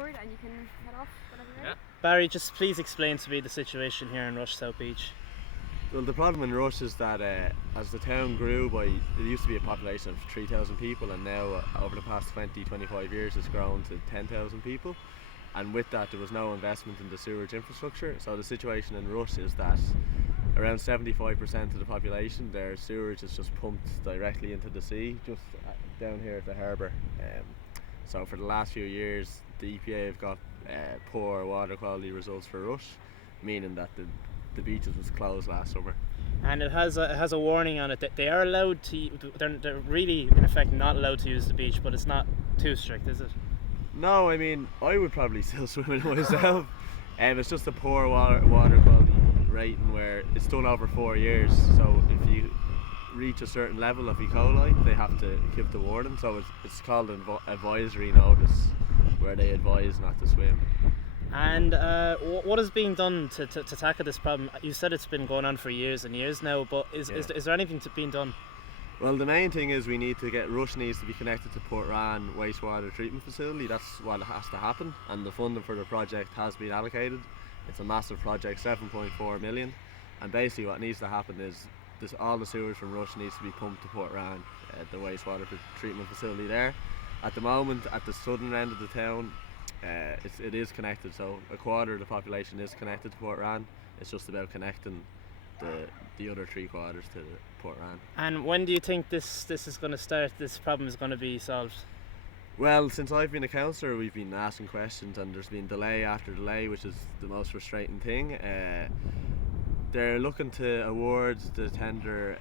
upward and you can head off whenever you're ready. Barry, just please explain to me the situation here in Rush South Beach. Well, the problem in Rush is that as the town grew by, there used to be a population of 3,000 people, and now over the past 20-25 years it's grown to 10,000 people, and with that there was no investment in the sewage infrastructure. So the situation in Rush is that around 75% of the population, their sewage is just pumped directly into the sea, just down here at the harbour. So for the last few years the EPA have got poor water quality results for Rush, meaning that the beaches was closed last summer. And it has a warning on it that they are allowed to, they're really in effect not allowed to use the beach, but it's not too strict, is it? No, I mean, I would probably still swim in it myself. It's just a poor water quality rating where it's done over 4 years, so if you reach a certain level of E. coli they have to give the warning, so it's called an advisory notice where they advise not to swim. And what is being done to tackle this problem? You said it's been going on for years and years now, but is there anything being done? Well, the main thing is Rush needs to be connected to Portrane wastewater treatment facility. That's what has to happen, and the funding for the project has been allocated. It's a massive project, 7.4 million, and basically what needs to happen is all the sewage from Rush needs to be pumped to Portrane, the wastewater treatment facility there. At the moment, at the southern end of the town, it is connected, so a quarter of the population is connected to Portrane. It's just about connecting the other 3/4 to Portrane. And when do you think this is going to start? This problem is going to be solved? Well, since I've been a councillor, we've been asking questions, and there's been delay after delay, which is the most frustrating thing. They're looking to award the tender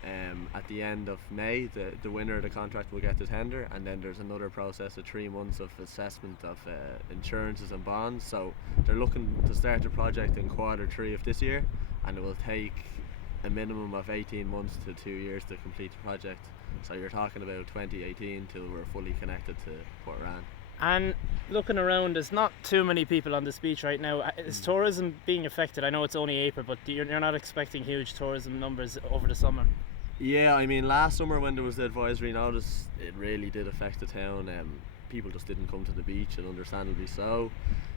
at the end of May. The winner of the contract will get the tender, and then there's another process of 3 months of assessment of insurances and bonds. So they're looking to start the project in Q3 of this year, and it will take a minimum of 18 months to 2 years to complete the project. So you're talking about 2018 till we're fully connected to Portrane. And looking around, there's not too many people on this beach right now. Is tourism being affected? I know it's only April, but you're not expecting huge tourism numbers over the summer? Yeah, I mean, last summer when there was the advisory notice, it really did affect the town. People just didn't come to the beach, and understandably so.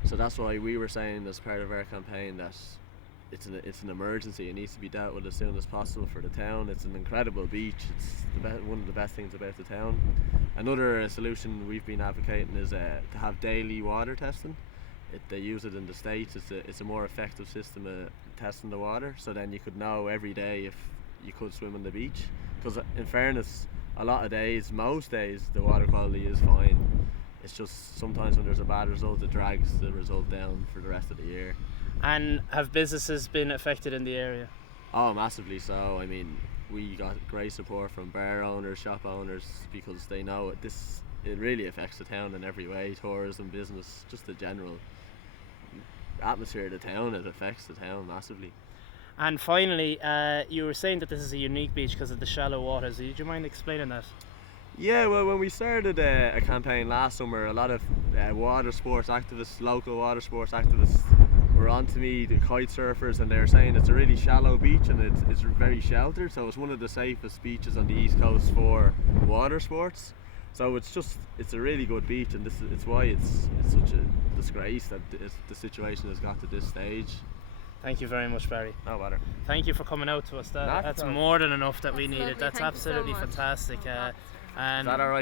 So that's why we were saying as part of our campaign that it's an emergency. It needs to be dealt with as soon as possible for the town. It's an incredible beach. It's one of the best things about the town. Another solution we've been advocating is to have daily water testing. They use it in the States. It's a more effective system of testing the water, so then you could know every day if you could swim on the beach. Because in fairness, most days the water quality is fine. It's just sometimes when there's a bad result, it drags the result down for the rest of the year. And have businesses been affected in the area? Oh, massively so. I mean, we got great support from bar owners, shop owners, because they know it really affects the town in every way. Tourism, business, just the general atmosphere of the town, it affects the town massively. And finally, you were saying that this is a unique beach because of the shallow waters. Would you mind explaining that? Yeah, well, when we started a campaign last summer, a lot of water sports activists, local water sports activists, were on to me, the kite surfers, and they were saying it's a really shallow beach and it's very sheltered, so it's one of the safest beaches on the east coast for water sports. So it's a really good beach, and it's why it's such a disgrace that the situation has got to this stage. Thank you very much, Barry. No matter. Thank you for coming out to us. That's more than enough that we needed. That's absolutely fantastic. Is that alright?